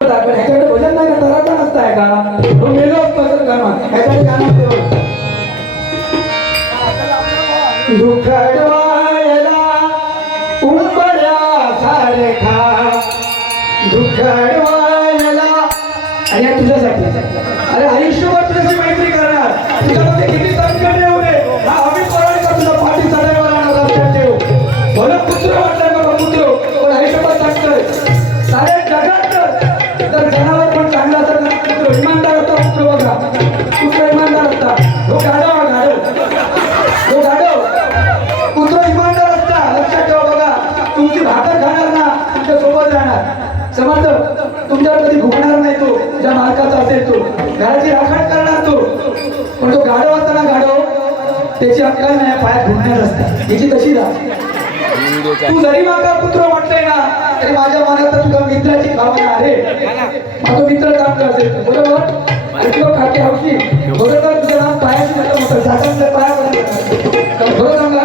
ह्याच्याकडे भजन नाही ना तराटा का तो मेलो असतो असं ह्याच्याकडे सारखा. आणि तुझ्यासाठी. अरे आयुष्यभर तुझ्याशी मैत्री करणार. तुझ्यामध्ये किती संकट घराची राखण करणार तो. पण तो गाडव असता ना त्याची अक्कल नाही पायात घुटण्यात असते. याची तशी राहा तू जरी माझा पुत्र म्हटलंय ना तरी माझ्या मनात तर तुझ्या मित्राची भावना आहे. माझा मित्र काम करते बरोबर? आणि तुला काकी हौशी. बरोबर? तुझं नाव पायाशी म्हटलं मोठं साठांच्या पाया बरोबर सांगा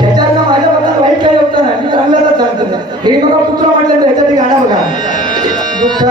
त्याच्यात माझ्या मनात वाईट काही होतं ना मी चांगल्याच सांगतो हे बघा पुत्र म्हटलं तर ह्याच्यासाठी गाणं बघा. दुःख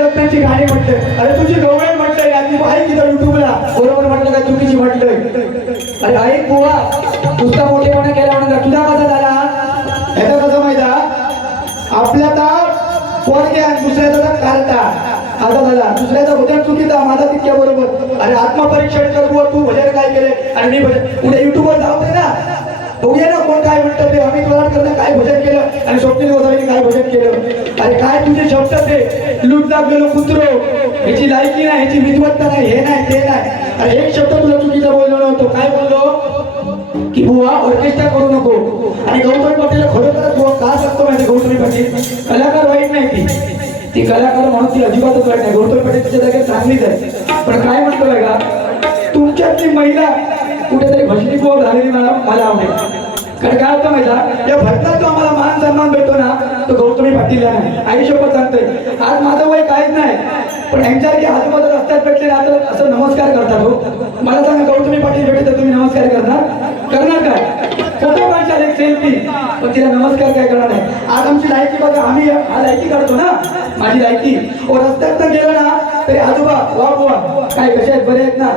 अरे तुझी गवळण म्हटलंय आधी आहे तिथं युट्यूबला बरोबर म्हटलं का चुकीची म्हटलंय? अरे आई पोळा नुसता मोठेपणा केला म्हणून तुझा कसा दुसऱ्याचा कार्टा आता झाला. दुसऱ्याचा भजन चुकीचा माझा तितक्या बरोबर. अरे आत्मपरीक्षण कर बुवा तू भजन काय केले आणि मी भजन पुढे युट्यूबवर जाऊ दे ना. बघूया ना कोण काय म्हणतं ते. अमित वराडकरनं काय भजन केलं? आणि स्वप्नील गोसावीने काय भजन केलं? अरे काय तुझे शब्द ते? लूट लागलेलो कुत्रो. ह्याची लायकी नाही ह्याची विद्वत्ता नाही हे नाही ते नाही. अरे एक शब्द तुला चुकीचा बोललो नव्हतो काय बोललो? की बुवा ऑर्केस्ट्रा करू नको. आणि गौतमी पाटील खरोखरच बुवा का सांगतो माहिती गौतमी पाटील? कलाकार ती कलाकार म्हणून ती अजिबातच वाईट नाही. गौतमी पाटील तिच्या जागेत चांगलीच आहे. पण काय म्हणतोय का तुमच्यातली महिला कुठेतरी भजनीकोर झालेली मला मला आवडेल. कारण काय होतं माहिती या भरतात जो आम्हाला मान सन्मान भेटतो ना तो गौतमी पाटीलला नाही. आयुष्यभर सांगतोय. आज माझं वय काहीच नाही पण यांच्यासारखे आजूबाजू रस्त्यात भेटले ना तर असं नमस्कार करतात हो. मला सांगा गौतमी पाटील भेटत तुम्ही नमस्कार करणार? करणार काय? फोटो काढशाल एक सेल्फी पण तिला नमस्कार काय करणार नाही. आज आमची लायकी बघा आम्ही हा लायकी काढतो ना. माझी लायकी. ओ रस्त्यात गेलं ना तरी आजोबा वा बुवा काय कसे आहेत? बरे आहेत ना?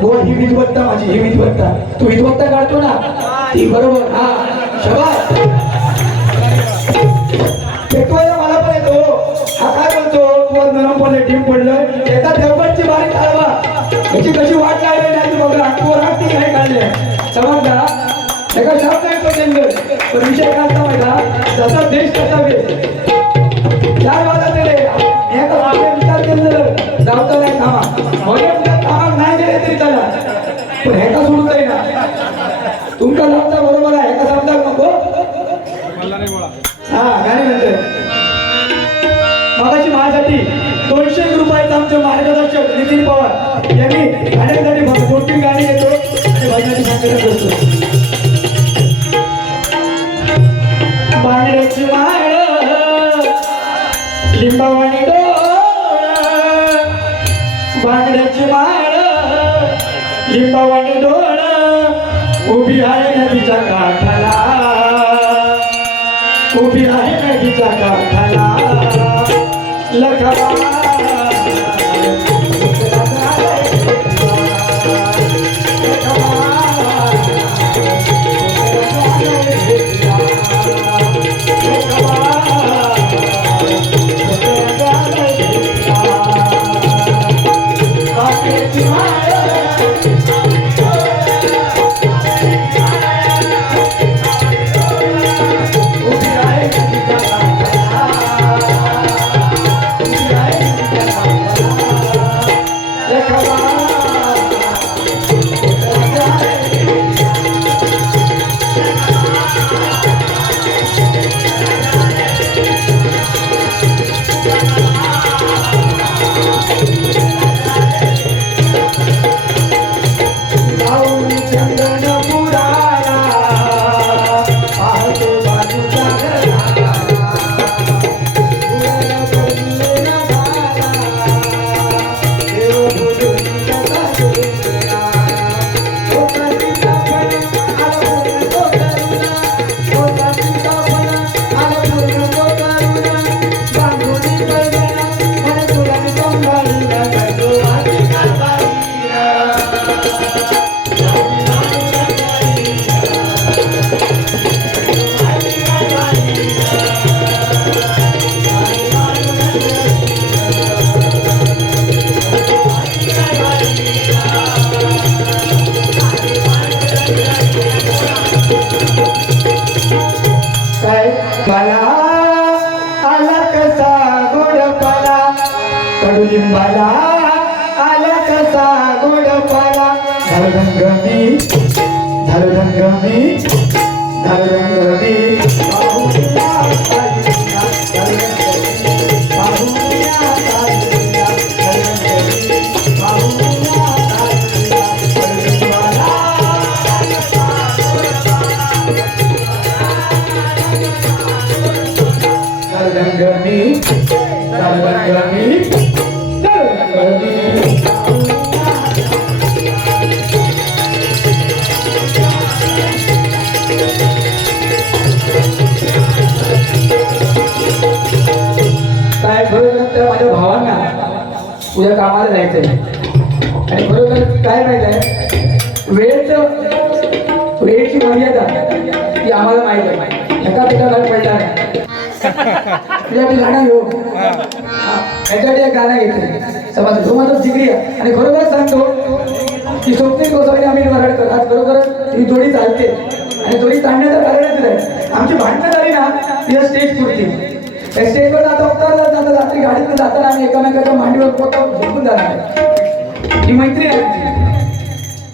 बुवा ही विधवत्ता माझी ही विधवत्ता. तू विधवत्ता काढतो ना ती बरोबर. हा. शबास. फेकवायला मला पण येतो. हा काय बोलतो? तू नरम टीम पडलं एका देवगडची बारी काढवा. याची कशी वाट लागली नाही तू बघा. तू राग ती नाही काढले. समजला? पण विषय काय असता माहिती जसा देश तसा वेश चार वाजा दिले एका आपले विचार केले जावता नाही कामा भले कामाक नाही गेले तरी चला. पण ह्याचा सोडून जाईल ना तुमचा शब्द बरोबर आहे एका समजा नको? हा गाणी म्हणते. मगाशी माझ्यासाठी दोनशे रुपयाचा आमचे मार्गदर्शक नितीन पवार यांनी गाण्यासाठी मोठी गाणी येतो आणि भजनाची सांगितलं करतो लिंबावाणी डोळ उभी आहे नदीच्या काठाला. उभी आहे नदीच्या काठाला. लखवा लखवा उद्या कामाला जायचंय. आणि बरोबर काय माहीत आहे? वेळच वेळची मर्यादा ती आम्हाला माहीत आहे. एका पिका पडला म्हणजे गाणं घेऊ. याच्यासाठी एक गाणं घेते समज तो जिगरी आणि बरोबर सांगतो की सोबती गोसावी आम्ही मराठकर आज बरोबर ही जोडी चालते. आणि जोडी चालण्याचं कारणच नाही. आमची भांडणं झाली ना ती स्टेज पुरती. स्टेजवर जाता उतरला जाता रात्री गाडीतून जाताना आम्ही एकमेकाच्या मांडीवर पोटावर झोपून जाणार. ही मैत्री आहे.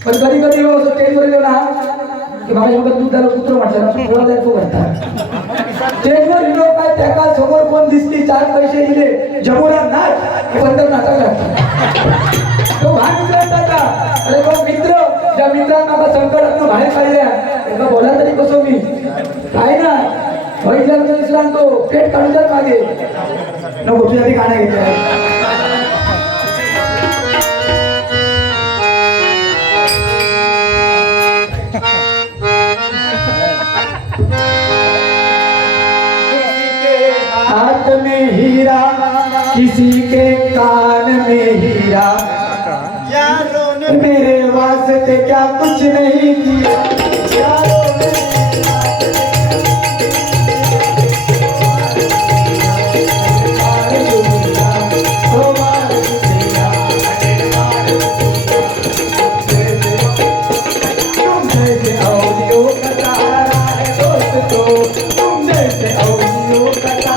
पण कधी कधी हो स्टेजवर गेलो ना की माझ्यासोबत दूध झालं कुत्र म्हटलं थोडा द्या तो म्हणता स्टेजवर हिरो काय त्याका समोर कोण दिसली चार पैसे दिले जमुना नाच हे बंद नाटक लागतं तो भाग मित्रांचा अरे बघ मित्र ज्या मित्रांना संकटातून बाहेर काढल्या एका बोला तरी कसो मी काय ना? विसरान तो पेट काढून द्या। मागे नको तुझ्या ती गाणं घेतलं हाथ में हीरा किसी के कान में हीरा। मेरे वास्ते क्या कुछ नहीं तुम जैसे औलियों का